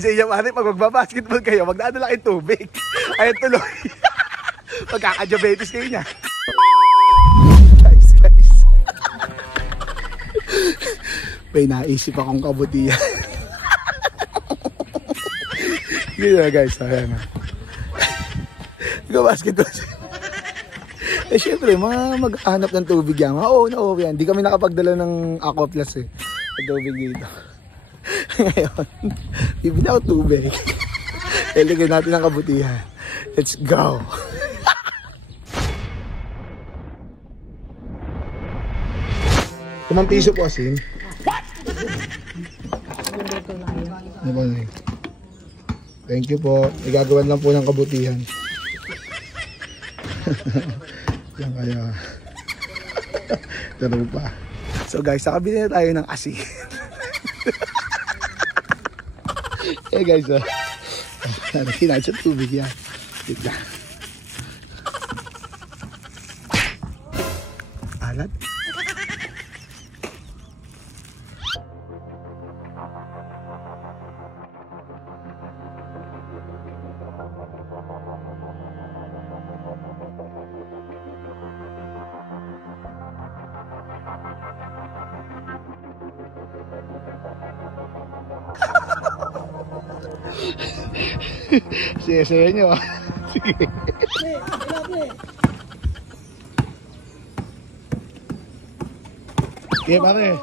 Ay sa inyo pare, pag magbabasketball kayo, magdadala kayong tubig. Ayun tuloy. Magkaka-diabetes kayo niya. Guys. May naisip akong kabutihan. Yun na guys, ayan na. Basketball. Eh syempre, maghanap ng tubig yan. Oo yan. Di kami nakapagdala ng Aqua Plus eh. Ang tubig dito. Ngayon, bibili ako tubig. Iligay natin ang kabutihan. Let's go! 5 piso po asin. Ano ba na yun? Thank you po. Igagawan lang po ng kabutihan. Yan kaya. Taro pa. So guys, nakabili na tayo ng asin. Eh guys, nakin natin sa tubig yan. Tignan. Alat. Sige nyo. Sige. Sige pare.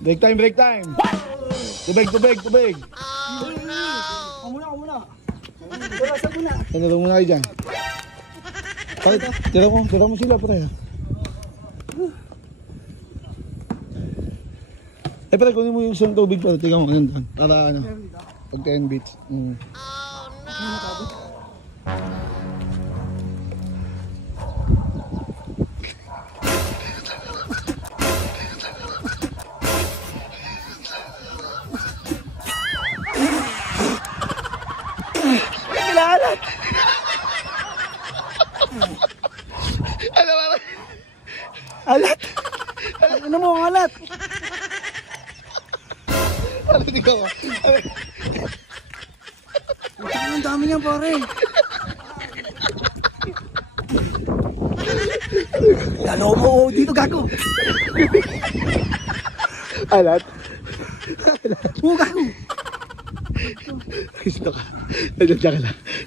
Break time. Tubig. Oh no. Muna. Ano muna kayo dyan? Tira mo sila pare. Eh pare, kunin mo yung isang tubig para tingnan mo ganun. Para ano, pag 10 beats. Oh no! Kailangan! Alat! Ano mo ang alat? Ano tingnan mo? Ang dami niyan pare. Lalo mo dito gago. Alat? Oo gago. Nagsito ka.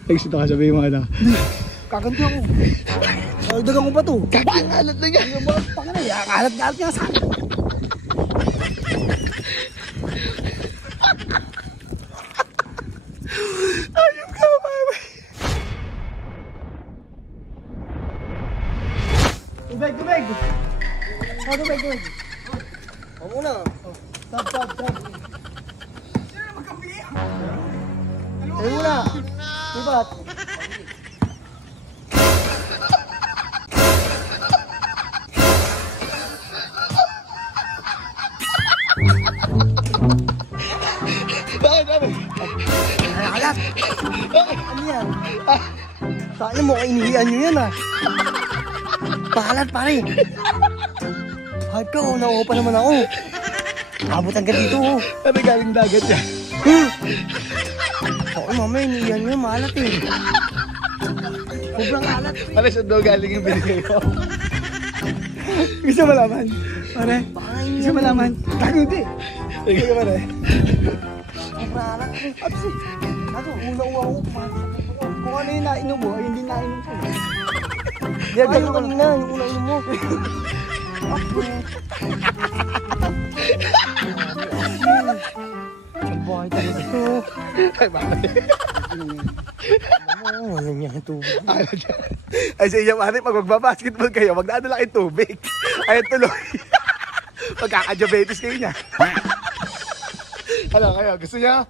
Nagsito ka sabihin mo ano. Kaganti ako. Dagang ko ba to? Kaging alat na niya. Alat niya sa akin. Ayun ka mami. Tubig. Tubig. O muna. Stop. Sino magkapi? Ayun muna. Ibat. Alat! Ano yan? Saan mo kainihian nyo yan ah? Pahalat pare! Hype ka oh, nauho pa naman ako. Abutan ka dito oh. Sabi galing dagat yan. Oo mamaya, inihian nyo, maalat eh. Sobrang alat eh. Pare, saan daw galing yung binigay ko? Gusto malaman? Pare, gusto malaman? Taguti! Sige pare. Alat eh. Absi! Nato, una-uwa ko. Kung ano yung nainom mo, ay hindi nainom ko. Ay, yung kanina, yung una-inom mo. Salbahay talaga ito. Ay, bakit? Ano niya yung tubig? Ay, sa inyo pare, pag magbabasketball kayo, magdadala kayong tubig. Ayun tuloy. Magkaka-diabetes kayo niya. Ano kayo, gusto niya?